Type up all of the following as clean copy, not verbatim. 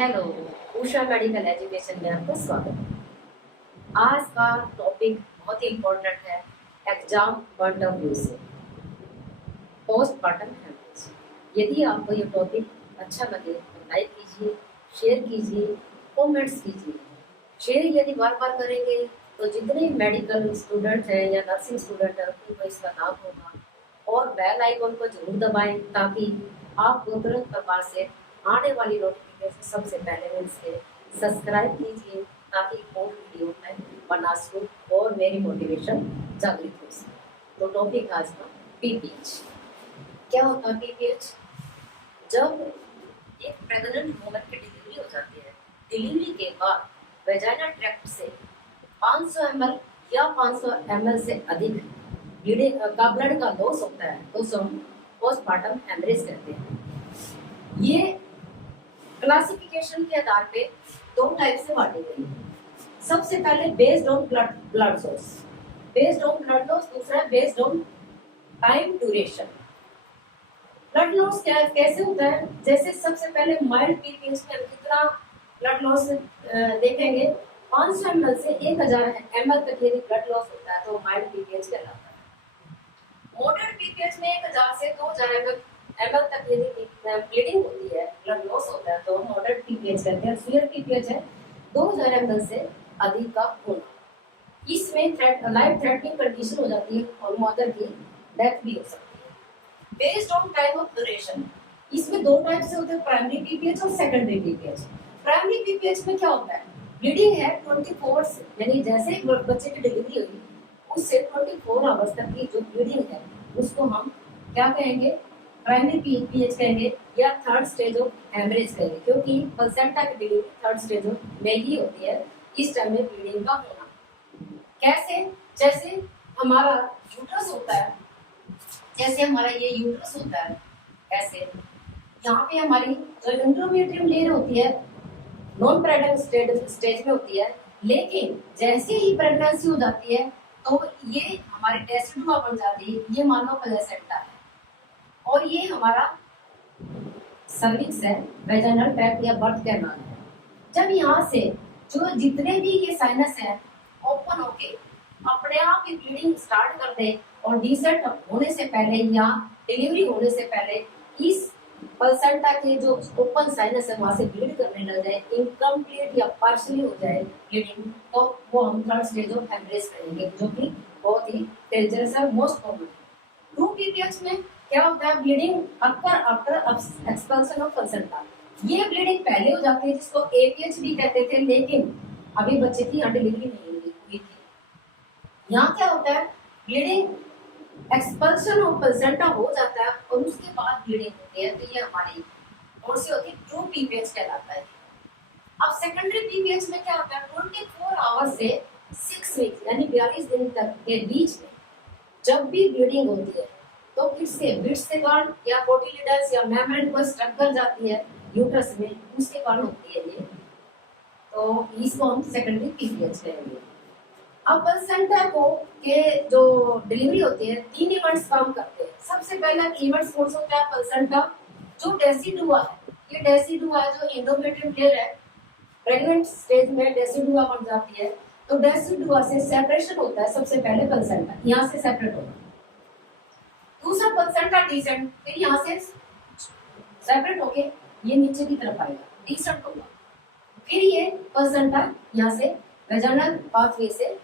Hello, Usha medical education में आपका स्वागत है। आज का टॉपिक बहुत ही इम्पोर्टेंट है एग्जाम पॉइंट ऑफ व्यू से, पोस्टमार्टम हेमरेज। यदि आपको ये टॉपिक अच्छा लगे तो लाइक कीजिए, शेयर कीजिए, कमेंट्स कीजिए। शेयर यदि बार बार करेंगे तो जितने मेडिकल स्टूडेंट हैं या नर्सिंग स्टूडेंट हैं उनको इसका लाभ होगा। और बेल आइकन को जरूर दबाएं ताकि आपको तुरंत प्रकार से आने वाली नोटिफिकेशन सबसे पहले मिल सके। सब्सक्राइब कीजिए ताकि और वीडियो मैं बना सकूं और मेरी मोटिवेशन जागृत हो सके। तो टॉपिक आज का पीपीएच। क्या होता है पीपीएच? जब एक प्रेग्नेंट वुमन की डिलीवरी हो जाती है, डिलीवरी के बाद वेजाइना ट्रैक्ट से 500 ml या 500 ml से अधिक ब्लड का लॉस होता है तो उसे हम पोस्टमार्टम हेमरेज कहते हैं। ये क्लासिफिकेशन के आधार पे दो टाइप से बांटी गई है। सबसे पहले based on blood source, based on blood loss. दूसरा based on time duration. Blood loss क्या कैसे होता है? जैसे सबसे पहले माइल्ड पीपीएच में कितना ब्लड लॉस देखेंगे, 500 ml से 1000 ml तक यदि ब्लड लॉस होता है तो माइल्ड पीपीएच कहलाता है। मॉडरेट पीपीएच में 1000 से 2000 ml तक यदि ब्लीडिंग होती है, ब्लड लॉस होता है तो मॉडरेट पीपीएच कहते हैं। सीवियर पीपीएच है 2000 ml से अधिक का होना। इसमें लाइफ थ्रेटनिंग कंडीशन हो जाती है और मदर की डेथ भी हो सकती है। Based on time of duration, इसमें दो टाइप से होते हैं, प्राइमरी पीपीएच और सेकेंडरी पीपीएच। प्राइमरी पीपीएच में क्या होता है? ब्लीडिंग है 24 से, यानी जैसे ही बच्चे की डिलीवरी हुई उससे 24 आवर्स तक की जो ब्लीडिंग है उसको हम क्या कहेंगे? प्राइमरी पीपीएच कहेंगे या थर्ड स्टेज ऑफ हेमरेज कहेंगे, क्योंकि प्लेसेंटा की डिलीवरी थर्ड स्टेज में ही होती है। इस टाइम में ब्लीडिंग का होना कैसे? जैसे हमारा यूट्रस होता है, जैसे हमारा ये यूट्रस होता है, ऐसे यहाँ पे हमारी जो एंडोमेट्रियम लेयर होती है नॉन प्रेग्नेंट स्टेज में होती है, लेकिन जैसे ही प्रेगनेंसी हो जाती है तो ये हमारे डेसिडुआ बन जाती है। ये मान लो प्लेसेंटा है और ये हमारा सर्विक्स है, वेजाइनल ट्रैक्ट या बर्थ कैनाल है। जब यहाँ से जो जितने भी ये साइनस है ओपन होके अपने आप ही ब्लीडिंग स्टार्ट कर दे और डिसेंट होने से पहले या डिलीवरी होने से पहले इस प्लेसेंटा के जो ओपन साइनस है वहां से ब्लीड करने लग जाए, इनकम्प्लीट या पार्शियली हो जाए ब्लीडिंग, तो वो हम थर्ड स्टेज ऑफ हेमरेज करेंगे, जो कि बहुत ही डेंजरस है, मोस्ट कॉमन। ट्रू पीपीएच में क्या होता है? Bleeding occur after expulsion of placenta. ये ब्लीडिंग पहले हो जाती है जिसको एपीएच भी कहते थे, लेकिन अभी बच्चे की यहाँ डिलीवरी नहीं हुई थी। यहाँ क्या होता है? ब्लीडिंग एक्सपल्सन ऑफ प्लेसेंटा हो जाता है और उसके बाद ब्लीडिंग होती है, तो ये हमारी कौन सी होती है? ट्रू पीपीएच कहलाता है। अब सेकेंडरी पीपीएच में क्या होता है? 24 आवर्स से 6 वीक यानी 42 दिन तक के बीच में जब भी ब्लीडिंग होती है तो किससे? बिट्स के कारण या कोटिलिडस या मेम्ब्रेन को स्ट्रक कर जाती है यूट्रस में, उसके कारण होती है ये, तो इसको हम सेकेंडरी पीपीएच कहेंगे। अब प्लेसेंटा को के जो डिलीवरी होती है 3 इवेंट्स काम करते हैं। सबसे पहला इवेंट्स कौन सा होता है? प्लेसेंटा जो डेसिडुआ है, ये डेसिडुआ जो एंडोमेट्रियम लेयर है, प्रेग्नेंट स्टेज में डेसिडुआ बन जाती है, तो डेसिडुआ से सेपरेशन होता है। सबसे पहले प्लेसेंटा यहाँ से सेपरेट होता है, दूसरा प्लेसेंटा डिसेंट, फिर यहाँ से सेपरेट होके ये नीचे की तरफ आएगा, डिसेंट होगा, फिर ये प्लेसेंटा यहाँ से वेजाइनल पाथवे से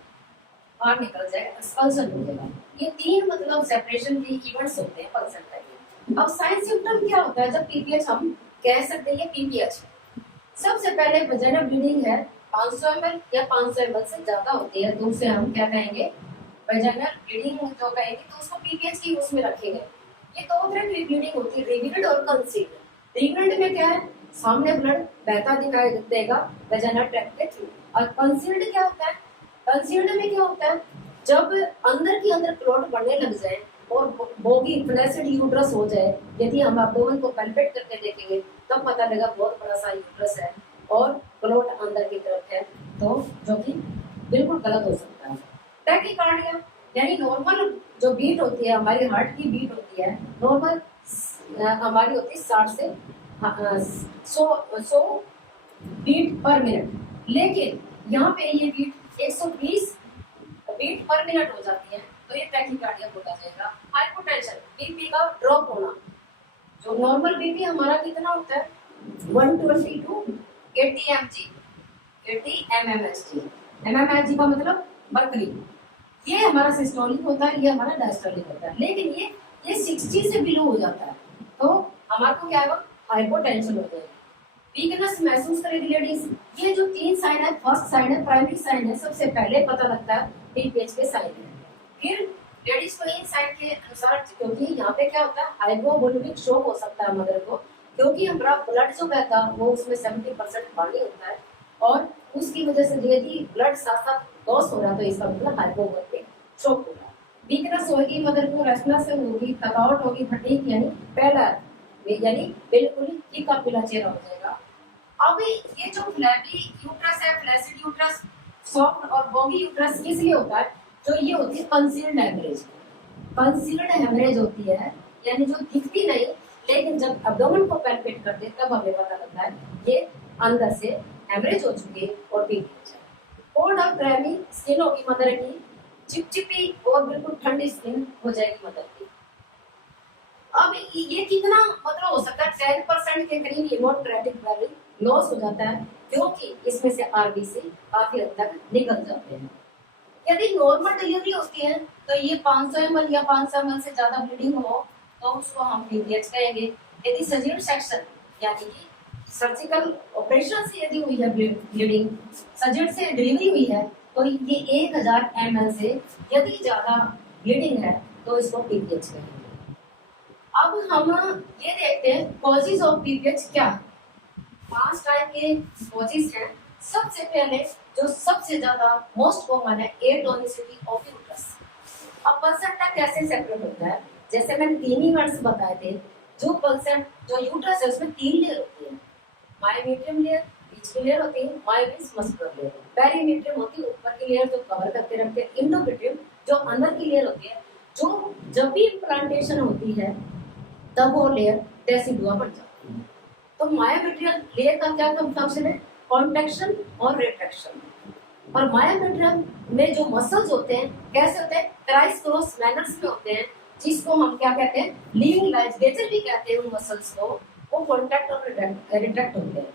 बाहर निकल जाए, एक्सपल्सन हो जाएगा। ये 3 मतलब सेपरेशन के इवेंट्स होते हैं प्लेसेंटा के। अब साइन सिम्टम क्या होता है जब पीपीएच हम कह सकते हैं पीपीएच? सबसे पहले वेजाइनल ब्लीडिंग है 500 ml या 500 ml से ज्यादा होती है तो उसे हम क्या कहेंगे? वेजाइनल ब्लीडिंग जो कहेंगे, तो उसको पीपीएच की उसमें रखेंगे। ये दो तरह की ब्लीडिंग होती है, रिविल्ड और कंसील्ड। रिविल्ड में क्या है? सामने ब्लड बहता दिखाई देगा वेजाइनल ट्रैक्ट के थ्रू। और कंसील्ड क्या होता है? कंसील्ड में क्या होता है? जब अंदर की अंदर क्लॉट बढ़ने लग जाए और बोगी फ्लैसिड यूट्रस हो जाए, यदि हम एब्डोमेन को पैल्पेट करके देखेंगे तब पता लगेगा बहुत बड़ा सा यूट्रस है और क्लॉट अंदर की तरफ है, तो जो कि बिल्कुल गलत हो सकता है। टैकीकार्डिया यानी नॉर्मल जो बीट होती है, हमारी हार्ट की बीट होती है नॉर्मल हमारी होती है 60 से 100 बीट पर मिनट, लेकिन यहाँ पे ये बीट 120 बीट पर मिनट हो जाती है तो ये टैकीकार्डिया बोला जाएगा। हाइपोटेंशन, बीपी का ड्रॉप होना, जो नॉर्मल बीपी हमारा कितना होता है 120 टू 80 mg, 80 mmHg, mmHg का मतलब मरकरी, ये हमारा सिस्टोलिक होता है, ये हमारा डायस्टोलिक होता है। लेकिन ये 60 से बिलो हो जाता है तो हमारे को क्या होगा, हाइपोटेंशन हो जाएगा। वीकनेस महसूस करेगी लेडीज। ये जो 3 साइन है, फर्स्ट साइन है, प्राइमरी साइन है, सबसे पहले पता लगता है बीपीएच के साइन है। फिर लेडीज को इन साइन के अनुसार, क्योंकि यहाँ पे क्या होता है हाइपोवोलुमिक शॉक हो सकता है मदर को, क्योंकि हमारा ब्लड जो बहता है वो उसमें 70% पानी होता है और उसकी वजह से यदि ब्लड साथ साथ लॉस हो रहा है तो इसका मतलब हाइपोवोलुमिक शॉक हो रहा है। वीकनेस होगी मदर को, रेस्टलेस होगी, थकावट होगी, फटीग यानी पैलर यानी बिल्कुल ही फीका पीला चेहरा हो जाएगा। अब ये जो फ्लैबी यूट्रस है, फ्लैसिड यूट्रस, सॉफ्ट और बॉगी यूट्रस किस लिए होता है, जो ये होती है कंसील्ड हेमरेज। कंसील्ड हेमरेज होती है यानी जो दिखती नहीं, लेकिन जब एब्डोमेन को पैल्पेट करते तब हमें पता लगता है ये अंदर से हेमरेज हो चुकी है और बीपीएच है। कोल्ड और क्रेमी स्किन होगी मदर की, चिपचिपी और बिल्कुल ठंडी स्किन हो जाएगी मदर की। अब ये कितना मतलब हो सकता है 10% के करीब हेमोक्रेटिक वैल्यू लॉस हो जाता है, क्योंकि इसमें से आरबीसी काफी हद तक निकल जाते हैं। यदि नॉर्मल डिलीवरी होती है तो ये 500 ml या 500 ml से ज्यादा ब्लीडिंग हो तो उसको हम पीरियड्स कहेंगे। यदि सर्जिकल सेक्शन यानी कि सर्जिकल ऑपरेशन से यदि हुई है ब्लीडिंग, सर्जरी से डिलीवरी हुई है तो ये 1000 ml से यदि ज्यादा ब्लीडिंग है तो इसको पीरियड्स कहेंगे। अब हम ये देखते हैं कॉजेज ऑफ पीरियड्स क्या है। 5 टाइप के कॉजेज हैं। सबसे पहले जो सबसे ज्यादा मोस्ट कॉमन है एटोनिसिटी ऑफ यूट्रस। अब प्लसेंटा कैसे सेपरेट होता है, जैसे मैंने 3 ही वर्ड्स बताए थे। जो यूट्रस है उसमें 3 लेयर होती है, मायोमीट्रियम लेयर, बीच की लेयर होती है मायोसिस मस्कुलर लेयर, पेरीमीट्रियम होती है ऊपर की लेयर जो कवर करके रखते हैं, इंडोमीट्रियम जो अंदर की लेयर होती है, जो जब भी इम्प्लांटेशन होती है तब वो लेयर डेसिडुआ बन जाती है। तो मायोमीट्रियल लेयर का क्या फंक्शन है, कॉन्ट्रैक्शन और रिट्रैक्शन। और मायोमीट्रियम में जो मसल्स होते हैं कैसे होते हैं, क्राइस क्रॉस मैनर्स में होते हैं, जिसको हम क्या कहते हैं लिविंग लाइगेचर भी कहते हैं। उन मसल्स को वो कॉन्ट्रैक्ट और रिट्रैक्ट होते हैं।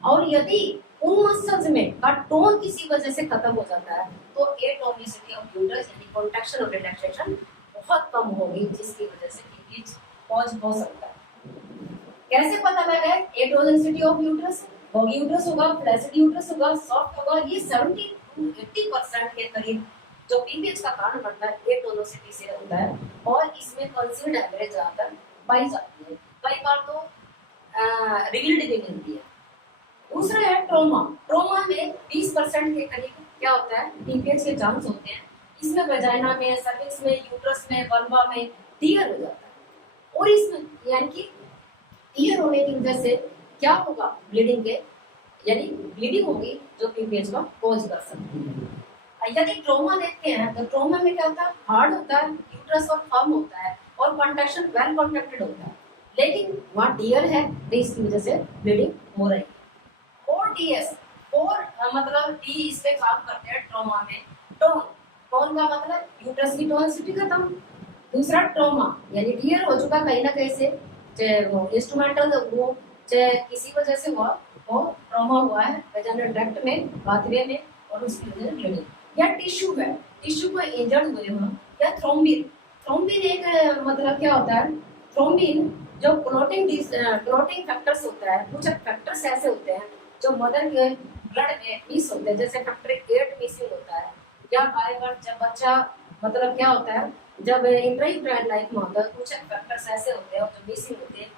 और यदि उन मसल्स में का टोन किसी वजह से खत्म हो जाता है तो एटोनिसिटी ऑफ यूट्रस यानी कॉन्ट्रैक्शन और रिलैक्सेशन बहुत कम होगी, जिसकी वजह से पीरियड्स कॉज हो सकता है। कैसे पता लगा atonicity of uterus, boggy uterus होगा, फ्लैसिड यूट्रस होगा, सॉफ्ट होगा, ये 70 to 80% के करीब जो पीपीएच का कारण बनता है एटोनिसिटी से होता है। और इसमें कंसील्ड हेमरेज ज्यादातर पाई जाती है, कई बार तो रिवील्ड भी मिलती है। दूसरा है ट्रोमा। ट्रोमा में 20% के करीब क्या होता है पीपीएच के चांस होते हैं। इसमें वेजाइना में, सर्विक्स में, यूट्रस में, वल्वा में टीयर हो जाता है। और इसमें यानी कि टीयर होने की वजह से क्या होगा, ब्लीडिंग के यानी ब्लीडिंग होगी जो पीपीएच का कॉज कर सकती है। यदि ट्रोमा देखते हैं तो ट्रोमा में क्या होता है, हार्ड होता है, यूट्रस और फर्म होता है और कॉन्ट्रैक्शन वेल कॉन्ट्रैक्टेड होता है, लेकिन वहाँ टीयर है तो इसकी वजह से ब्लीडिंग हो रही है। और टीएस और मतलब टी इस पे काम करते हैं ट्रोमा में। टोन, टोन का मतलब यूट्रस की टोनिसिटी खत्म। दूसरा ट्रोमा यानी टीयर हो चुका कहीं ना कहीं से, चाहे वो इंस्ट्रूमेंटल हो चाहे किसी वजह से हुआ, वो ट्रोमा हुआ है वेजाइनल ट्रैक्ट में, पाथवे में, और उसकी वजह से ब्लीडिंग। या टिश्यू है, टिश्यू को इंजर्ड हुए हो, या थ्रोम्बिन। थ्रोम्बिन एक मतलब क्या होता है, थ्रोम्बिन जो क्लॉटिंग फैक्टर्स होता है, कुछ फैक्टर्स ऐसे होते हैं जो मदर के ब्लड में मिस होते हैं, जैसे फैक्टर 8 मिसिंग होता है। या बाय बर्थ जब बच्चा मतलब क्या होता है जब इंट्रायूटेराइन लाइफ में होता है, कुछ फैक्टर्स ऐसे होते हैं जो मिसिंग होते हैं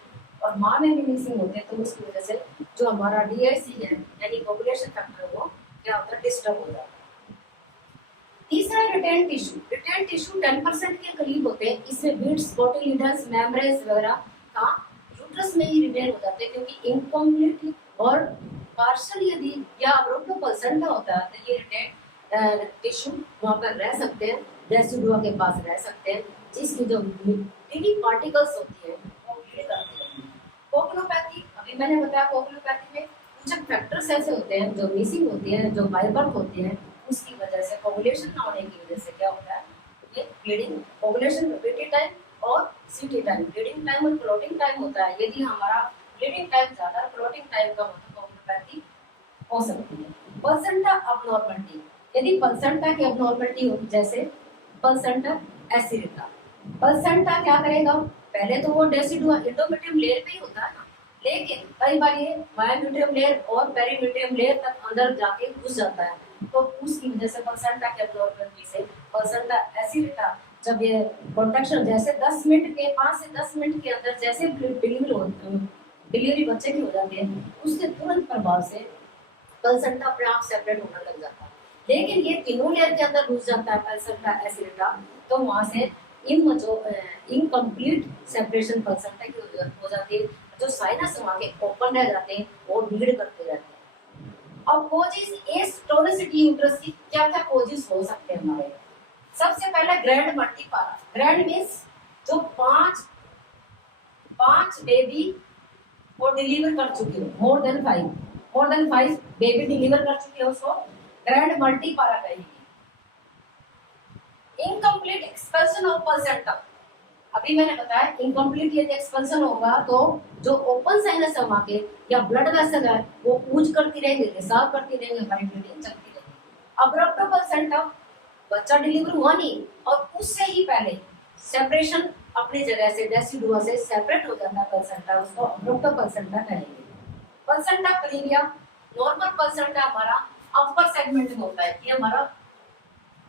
और माँ में भी मिसिंग होते हैं, तो उसकी वजह से जो हमारा डीआईसी है यानी कोगुलेशन फैक्टर वो क्या होता है डिस्टर्ब हो जाता है। तीसरा रिटेन टिश्यू। रिटेन टिश्यू 10% के करीब होते हैं। इसमें बीड्स, कोटिलिडन्स, मेम्ब्रेन्स वगैरह का यूट्रस में ही रिटेन हो जाते हैं, क्योंकि इनकम्प्लीट और पार्शियल यदि या अब्रोप्ट प्लेसेंटा होता है तो ये रिटेन टिश्यू वहाँ पर रह सकते हैं, रेसिडुआ के पास रह सकते हैं, जिसकी जो टिनी पार्टिकल्स होती है वो ब्लीड करती है। कोगुलोपैथी, अभी मैंने बताया कोगुलोपैथी में कुछ फैक्टर्स ऐसे होते हैं जो मिसिंग होते हैं, जो बायबर्थ होते हैं, उसकी वजह से कोगुलेशन ना होने की वजह से क्या होता है, ये ब्लीडिंग, कोगुलेशन ब्लीडिंग टाइम और सीटी टाइम, ब्लीडिंग टाइम और क्लॉटिंग टाइम होता है। यदि हमारा ब्लीडिंग टाइम ज्यादा, क्लॉटिंग टाइम कम हो तो कोगुलोपैथी हो सकती है। प्लेसेंटा अबनॉर्मलिटी, यदि प्लेसेंटा की अबनॉर्मलिटी हो, जैसे प्लेसेंटा एसिडिटा, प्लेसेंटा क्या करेगा, पहले तो वो डेसिडुआ एंडोमेट्रियम लेयर पे ही होता है ना, लेकिन कई बार ये मायोमेट्रियम लेयर और पेरीमेट्रियम लेयर तक अंदर जाके घुस जाता है, तो उसकी वजह से प्लेसेंटा के अबनॉर्मलिटी से प्लेसेंटा एसिडिटा जब ये कॉन्ट्रैक्शन जैसे 10 मिनट के 5 से 10 मिनट के अंदर जैसे डिलीवरी बच्चे की हो जाती है, उसके तुरंत प्रभाव से प्लेसेंटा अपने आप सेपरेट होने लग जाता है। लेकिन ये तीनों लेयर के अंदर घुस जाता है प्लेसेंटा एसिडिटा, तो वहां से इनकम्प्लीट सेपरेशन प्लेसेंटा की हो जाती है, जो साइनस वहां के ओपन रह जाते हैं और ब्लीड करते रहते हैं। अब कोजेस एस्टोनिसिटी यूट्रस की क्या क्या कोजेस हो सकते हैं हमारे, सबसे पहले ग्रैंड मल्टीपारा, ग्रैंड मींस जो पांच बेबी वो डिलीवर कर चुके हो, मोर देन 5 बेबी डिलीवर कर चुके हो, उसको ग्रैंड मल्टीपारा कहेंगे। इनकम्प्लीट एक्सपेल्शन ऑफ प्लेसेंटा, अभी मैंने बताया इनकम्प्लीट यदि एक्सपेल्शन होगा तो जो ओपन साइनस है वहां के या ब्लड वेसल है वो पूज करती रहेंगे, रिसाव करती रहेंगे, हमारी ब्लीडिंग चलती रहेगी। अब्रप्ट प्लेसेंटा, बच्चा डिलीवर हुआ नहीं और उससे ही पहले सेपरेशन अपनी जगह से डेसिडुआ से सेपरेट हो जाता है प्लेसेंटा, उसको अब्रप्ट प्लेसेंटा कहेंगे। प्लेसेंटा प्रीविया, नॉर्मल प्लेसेंटा हमारा अपर सेगमेंट में होता है, ये हमारा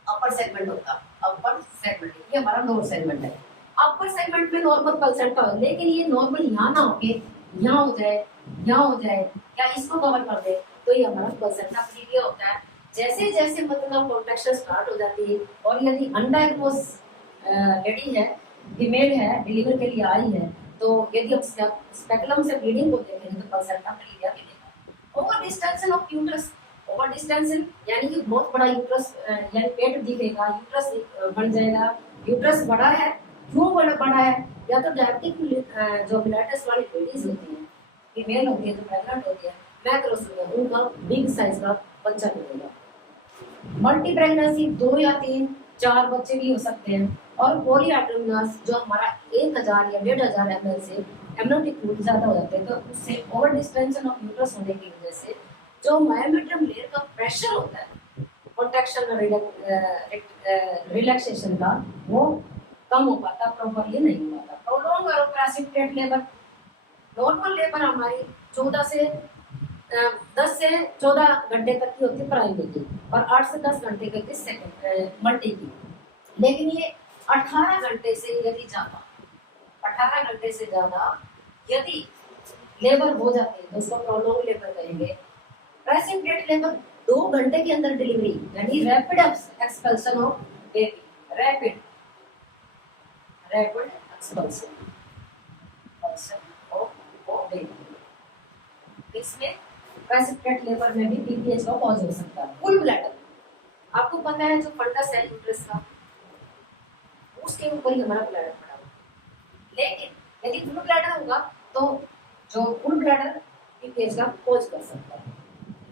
अपर सेगमेंट होता है, अपर सेगमेंट, ये हमारा लोअर सेगमेंट है। अपर सेगमेंट में नॉर्मल प्लेसेंटा हो, लेकिन ये नॉर्मल यहाँ ना होके यहाँ हो जाए, यहाँ हो जाए या इसको कवर कर दे, तो ये हमारा प्लेसेंटा प्रीविया होता है। जैसे जैसे मतलब कॉन्ट्रैक्शन स्टार्ट हो जाती है और यदि अनडायग्नोज लेडी है, फीमेल है, डिलीवर के लिए आई है, तो यदि हम स्पेकुलम से ब्लीडिंग को देखेंगे तो प्लेसेंटा प्रीविया मिलेगा। Over distension of uterus, over distension यानी कि बहुत बड़ा यूट्रस यानी पेट दिखेगा, यूट्रस बन जाएगा, यूट्रस बड़ा है, क्यों बड़ा है, या तो डायबिटिक जो मिलाइटिस वाली लेडीज होती है, फीमेल होती है जो प्रेग्नेंट होती है, मैक्रोसोमिया, उनका बिग साइज का बच्चा मिलेगा। मल्टी प्रेगनेंसी 2 या 3 4 बच्चे भी हो सकते हैं। और पॉलीआटोमिनस जो हमारा 1000 या 1500 ml से एमनियोटिक फ्लूइड ज्यादा हो जाते हैं, तो उससे ओवर डिस्टेंशन ऑफ यूट्रस होने की वजह से जो मायोमेट्रियम लेयर का प्रेशर होता है कॉन्ट्रैक्शन रिलैक्सेशन का, वो कम हो पाता, प्रॉपर्ली नहीं हो पाता। प्रोलॉन्ग और प्रेसिपिटेट लेबर, नॉर्मल लेबर हमारी 14 से 10 से 14 घंटे तक की होती है प्राइमरी की और 8 से 10 घंटे की सेकंड मल्टी की, लेकिन ये 18 घंटे से यदि ज्यादा, 18 घंटे से ज्यादा यदि लेबर हो जाती है तो उसको प्रोलॉन्ग लेबर कहेंगे। प्रेसिपिटेट लेबर 2 घंटे के अंदर डिलीवरी यानी rapid expulsion of baby, rapid expulsion of baby, इसमें प्रेसिपिटेट लेबर में भी पीपीएच का कॉज हो सकता है। फुल ब्लैडर, आपको पता है जो फंडस है यूट्रस का, उसके ऊपर ही हमारा ब्लैडर पड़ा हुआ, लेकिन यदि फुल ब्लैडर होगा तो जो फुल ब्लैडर पीपीएच का कॉज कर सकता है।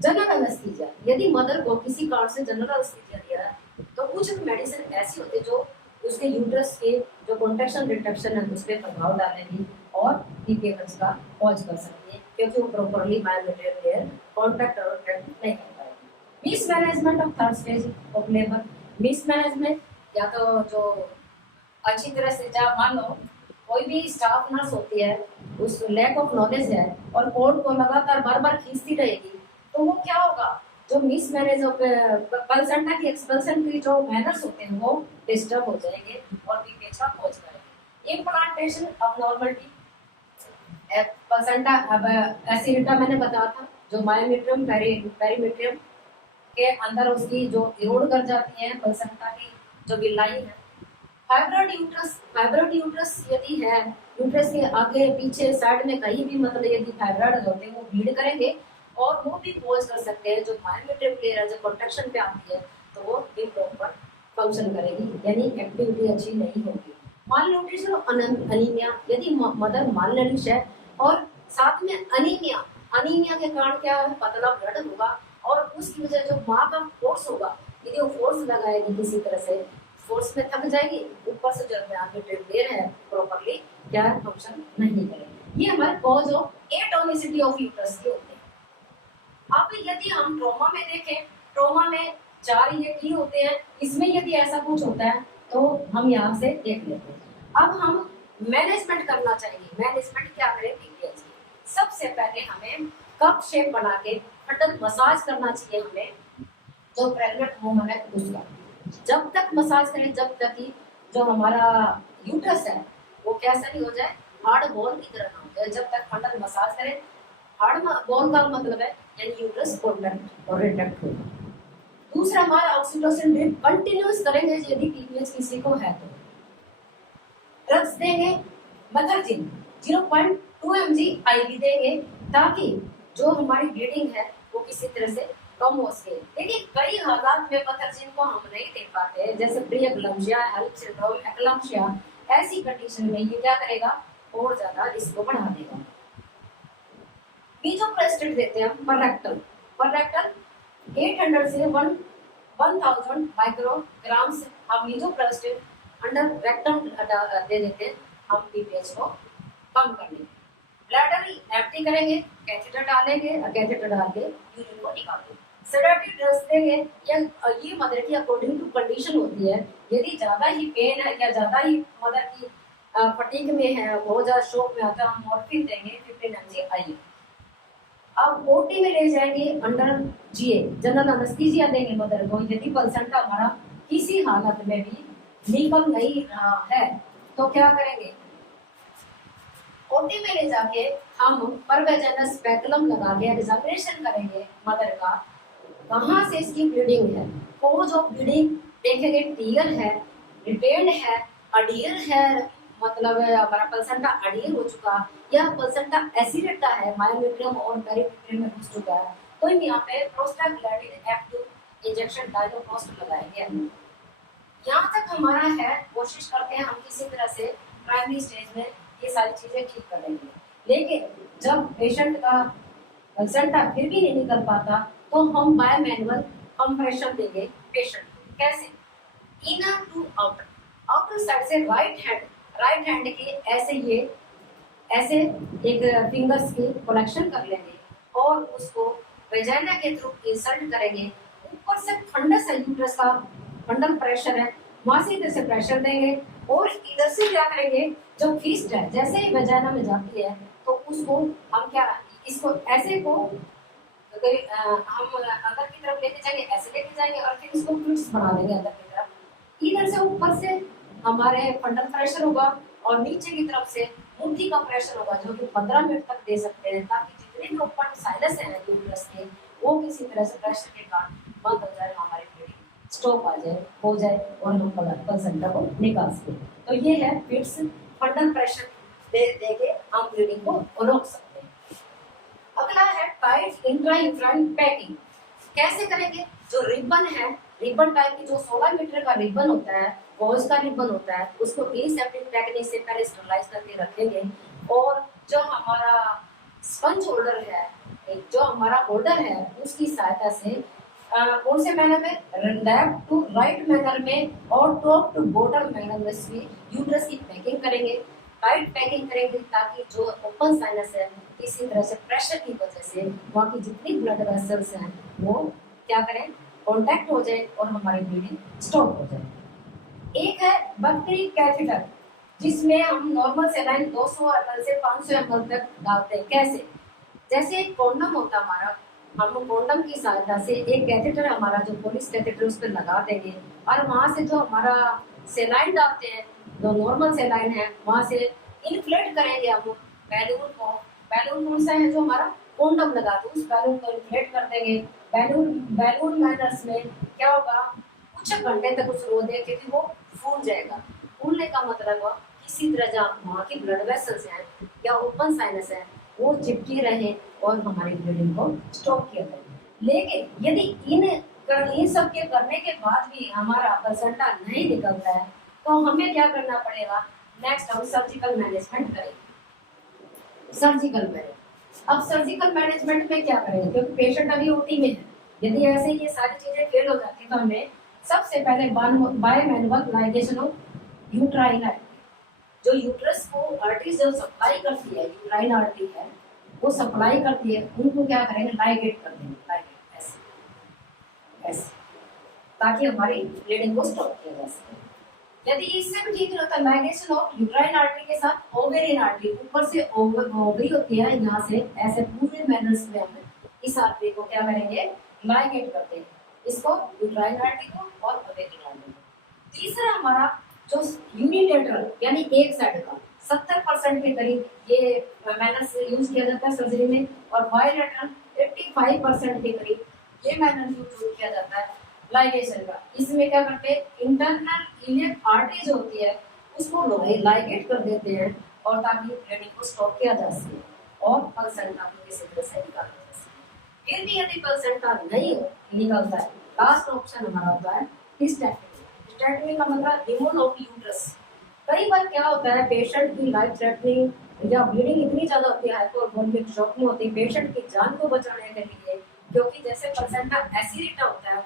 जनरल एनेस्थीसिया, यदि मदर को किसी कारण से जनरल एनेस्थीसिया दिया है तो कुछ मेडिसिन ऐसी होती है जो उसके यूट्रस के जो कॉन्ट्रैक्शन रिडक्शन है उस पर प्रभाव डालेगी और पीपीएच का कॉज कर सकती है, क्योंकि वो प्रॉपर्ली मायोमेट्रियम लेयर कॉन्ट्रैक्ट और रिट्रैक्ट नहीं कर पाएगी। Mismanagement of third stage of labour, mismanagement या तो जो अच्छी तरह से, जब मान लो कोई भी स्टाफ नर्स होती है, उस लैक ऑफ नॉलेज है और कोड को लगातार बार बार खींचती रहेगी, तो वो क्या होगा, जो मिसमैनेज ऑफ प्लेसेंटा की एक्सपेल्शन की जो मैनर्स होते हैं वो डिस्टर्ब हो जाएंगे और पीपीएच का कॉज करेंगे। इम्प्लांटेशन अबनॉर्मलिटी, प्लेसेंटा अब एसिडिटा मैंने बताया था, जो मायोमेट्रियम पेरीमेट्रियम के अंदर उसकी जो इरोड कर जाती है प्लेसेंटा की जो गिल्लाई है। फाइब्रॉइड यूट्रस यदि है, यूट्रस के आगे पीछे साइड में कहीं भी मतलब यदि फाइब्रॉइड होते हैं वो ब्लीड करेंगे और वो भी कॉज कर सकते हैं जो मायोमेट्रियम लेयर है, जो कॉन्ट्रैक्शन पे आती है तो वो इम्प्रॉपर फंक्शन करेगी, यानी एक्टिविटी अच्छी नहीं होगी। मालन्यूट्रिशन और अनीमिया, यदि मदर मालनरिश है और साथ में अनीमिया, अनीमिया के कारण क्या है, पतला ब्लड होगा और उसकी वजह जो माँ का फोर्स होगा, यदि वो फोर्स लगाएगी किसी तरह से, फोर्स में थक जाएगी, ऊपर से जो आपके ट्रिप्लेन है प्रॉपरली क्या फंक्शन नहीं करेगी। ये हमारे cause of atonicity of uterus के होते हैं। अब यदि हम ट्रॉमा में देखें, ट्रॉमा में 4 ये की होते हैं, इसमें यदि ऐसा कुछ होता है तो हम यहाँ से देख लेते हैं। अब हम मैनेजमेंट करना चाहिए। मैनेजमेंट क्या करें, सबसे पहले हमें कप शेप बना के फंडल मसाज करना चाहिए हमें, जो प्रेग्नेंट वुमन है उसका। जब तक मसाज करें जब तक कि जो हमारा यूट्रस है वो कैसा नहीं हो जाए, हार्ड बॉल की तरह ना हो जाए। जब तक फंडल मसाज करें, हार्ड बॉल का मतलब है यानी यूट्रस कॉन्ट्रैक्ट और रिट्रैक्ट होगा। दूसरा हमारा ऑक्सीटोसिन ड्रिप कंटिन्यूस करेंगे यदि पीपीएच किसी को है तो। ड्रग्स देंगे, मेथर्जिन 0.2 mg आईवी देंगे ताकि जो हमारी ब्लीडिंग है वो किसी तरह से कम हो सके। लेकिन कई हालात में मेथर्जिन को हम नहीं दे पाते, जैसे pre eclampsia, HELLP syndrome, eclampsia, ऐसी कंडीशन में ये क्या करेगा, और ज्यादा रिस्क को बढ़ा देगा। मीजोप्रेस्टेट देते हैं हम पर रेक्टल 800 से 1000 माइक्रोग्राम से हम मीजोप्रेस्टेट अंडर रेक्टम दे देते हैं हम पीपीएच को कम करने। ब्लैडर एम्प्टी करेंगे, कैथेटर डालेंगे और कैथेटर डाल के यूरिन को निकालेंगे। सेडेटिव ड्रग्स देंगे, ये मदर की अकॉर्डिंग टू कंडीशन होती है। यदि ज्यादा ही पेन है या ज्यादा ही मदर की फटीग में है, बहुत ज्यादा शॉक में आता है, हम मॉर्फिन देंगे 15 mg आई। अब ओटी में ले जाएंगे अंडर जीए, जनरल एनेस्थीसिया देंगे मदर को। यदि प्लेसेंटा हमारा किसी हालत में भी निकल नहीं रहा है तो क्या करेंगे, ओटी में ले जाके हम परवेजेनस स्पेकुलम लगा के एग्जामिनेशन करेंगे मदर का, कहाँ से इसकी ब्लीडिंग है, कॉज ऑफ ब्लीडिंग देखेंगे, टीयर है, रिटेंड है, अडियल है, मतलब हमारा प्लेसेंटा अडियल हो चुका या प्लेसेंटा एसिडेटा है, मायोमेट्रियम और पेरिमेट्रियम में घुस चुका है, तो यहाँ पे प्रोस्टाग्लैंडिन F2 इंजेक्शन डायलोप्रोस्ट लगाएंगे। यहाँ तक हमारा है, कोशिश करते हैं हम किसी तरह से प्राइमरी स्टेज में ये सारी चीजें ठीक कर देंगे। लेकिन जब पेशेंट का प्लेसेंटा फिर भी नहीं निकल पाता तो हम बाय मैनुअल कंप्रेशन देंगे पेशेंट। कैसे, inner to outer, outer side से राइट हैंड के ऐसे एक फिंगर्स की कलेक्शन कर लेंगे और उसको वेजाइना के थ्रू इंसर्ट करेंगे। ऊपर से फंडस है, यूट्रस का फंडल प्रेशर है, वहां से इधर से प्रेशर देंगे और इधर से क्या करेंगे, जो फीस्ट है जैसे ही वेजाइना में जाती है तो उसको हम क्या, इसको ऐसे को हम अंदर की तरफ लेके जाएंगे, ऐसे लेके जाएंगे और फिर इसको फिट्स बना देंगे अंदर की तरफ। इधर से ऊपर से हमारे फंडल प्रेशर होगा और नीचे की तरफ से मुट्ठी का प्रेशर होगा, जो कि 15 मिनट तक दे सकते हैं, ताकि जितने भी ओपन साइनस है यूट्रस के वो किसी तरह से प्रेशर के कारण बंद हो जाए, हमारी ब्लीडिंग स्टॉप आ जाए, हो जाए और हम प्लेसेंटा को निकाल सके। तो ये है फिट्स, फंडल प्रेशर दे के हम ब्लीडिंग को रोक सकते हैं। अगला है टाइट इंट्रायूट्राइन पैकिंग। कैसे करेंगे, जो रिबन है, रिबन टाइप की जो 16 मीटर का रिबन होता है, गॉज का रिबन होता है, उसको एसेप्टिक टेक्निक से पहले स्टरलाइज करके रखेंगे। और जो हमारा स्पंज होल्डर है, जो हमारा होल्डर है, उसकी सहायता से कौन से मैनर में, लेफ्ट टू राइट मैनर में और टॉप टू बॉटम मैनर में भी यूट्रस की पैकिंग करेंगे, टाइट पैकिंग करेंगे, ताकि जो ओपन साइनस है किसी तरह से प्रेशर की वजह से वहाँ की जितनी ब्लड वेसल्स हैं वो क्या करें, कॉन्टैक्ट हो जाए और हमारी ब्लीडिंग स्टॉप हो जाए। एक है बक्टरी कैथेटर, जिसमें हम नॉर्मल सेलाइन 200 ml से 500 ml तक डालते हैं। कैसे, जैसे एक कॉन्डम होता हमारा, हम कॉन्डम की सहायता से एक कैथेटर हमारा जो पोलिस कैथेटर उस पर लगा देंगे और वहाँ से जो हमारा सेलाइन डालते हैं, जो नॉर्मल सेलाइन है, वहाँ से इन्फ्लेट करेंगे हम बैलून को। बैलून कौन सा है, जो हमारा कॉन्डम लगा दो, उस बैलून को इन्फ्लेट कर देंगे। बैलून मैनर्स में क्या होगा, कुछ घंटे तक उसको देंगे कि वो फूल जाएगा। फूलने का मतलब किसी तरह जहाँ वहाँ की ब्लड वेसल्स हैं या ओपन साइनस है वो चिपकी रहे और हमारी ब्लीडिंग को स्टॉप किया जाए। लेकिन यदि इन सब के करने के बाद भी हमारा प्लेसेंटा नहीं निकलता है तो हमें क्या करना पड़ेगा, नेक्स्ट हम सर्जिकल मैनेजमेंट करेंगे। सर्जिकल अब सर्जिकल मैनेजमेंट में क्या करेंगे, क्योंकि पेशेंट अभी ओटी में है, यदि ऐसे ये सारी चीजें फेल हो जाती तो हमें सबसे पहले bye manual ligation of uterine artery, जो यूट्रस को आर्टरी जो सप्लाई करती है, यूट्राइन आर्टरी है वो सप्लाई करती है, उनको क्या करेंगे, लाइगेट कर देंगे, लाइगेट ऐसे ऐसे, ताकि हमारी ब्लीडिंग को स्टॉप किया जा सके। यदि इससे भी ठीक नहीं होता, लाइगेशन ऑफ यूट्राइन आर्टरी के साथ ओवेरियन आर्टरी, ऊपर से ओवरी होती है, यहाँ से ऐसे पूरे मैनर्स में हम इस आर्टरी को क्या करेंगे, लाइगेट करते हैं, इसको यूट्राइन आर्टरी को और ओवेरियन आर्टरी को। तीसरा हमारा जो यूनिलेटरल यानी एक साइड का 70% के करीब ये मैनर्स यूज किया जाता है सर्जरी में, और बायलेटरल 85% के करीब ये मैनर यूज किया जाता है लाइगेशन का। इसमें क्या करते हैं, इंटरनल इलियक आर्टरी जो होती है उसको लाइगेट कर देते हैं, और ताकि ब्लीडिंग को स्टॉप किया जा सके और प्लेसेंटा को किसी तरह से निकाला जा सके। फिर भी यदि प्लेसेंटा नहीं निकलता है, लास्ट ऑप्शन हमारा होता है हिस्टेक्टमी। हिस्टेक्टमी का मतलब रिमूवल ऑफ यूट्रस। कई बार क्या होता है, पेशेंट की लाइफ थ्रेटनिंग या ब्लीडिंग इतनी ज्यादा होती है, हाइपोवोलेमिक शॉक में होती है, पेशेंट की जान को बचाने के लिए, क्योंकि जैसे प्लेसेंटा एसिडिटा होता है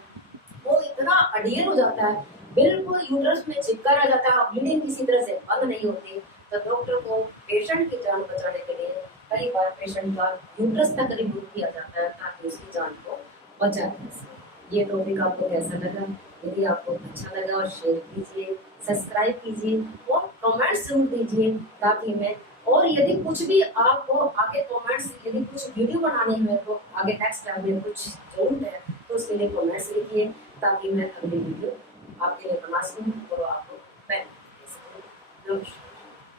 वो इतना अडियल हो जाता है, बिल्कुल यूट्रस में चिपका रह जाता है, ब्लीडिंग किसी तरह से बंद नहीं होती, तो डॉक्टर को पेशेंट की जान बचाने के लिए कई बार पेशेंट का यूट्रस तक रिमूव किया जाता है ताकि उसकी जान को बचा जा सके। ये टॉपिक आपको कैसा लगा? यदि आपको अच्छा लगा और शेयर कीजिए, सब्सक्राइब कीजिए और कमेंट्स जरूर दीजिए, ताकि मैं, और यदि कुछ भी आपको आगे कमेंट्स, यदि कुछ वीडियो बनाने में तो आगे नेक्स्ट टाइम में कुछ जरूरत है तो उसके लिए कमेंट्स लिखिए, ताकि मैं अगली वीडियो आपके लिए बना सकूं और आपको बेनिफिट दे सकूं। नमस्कार।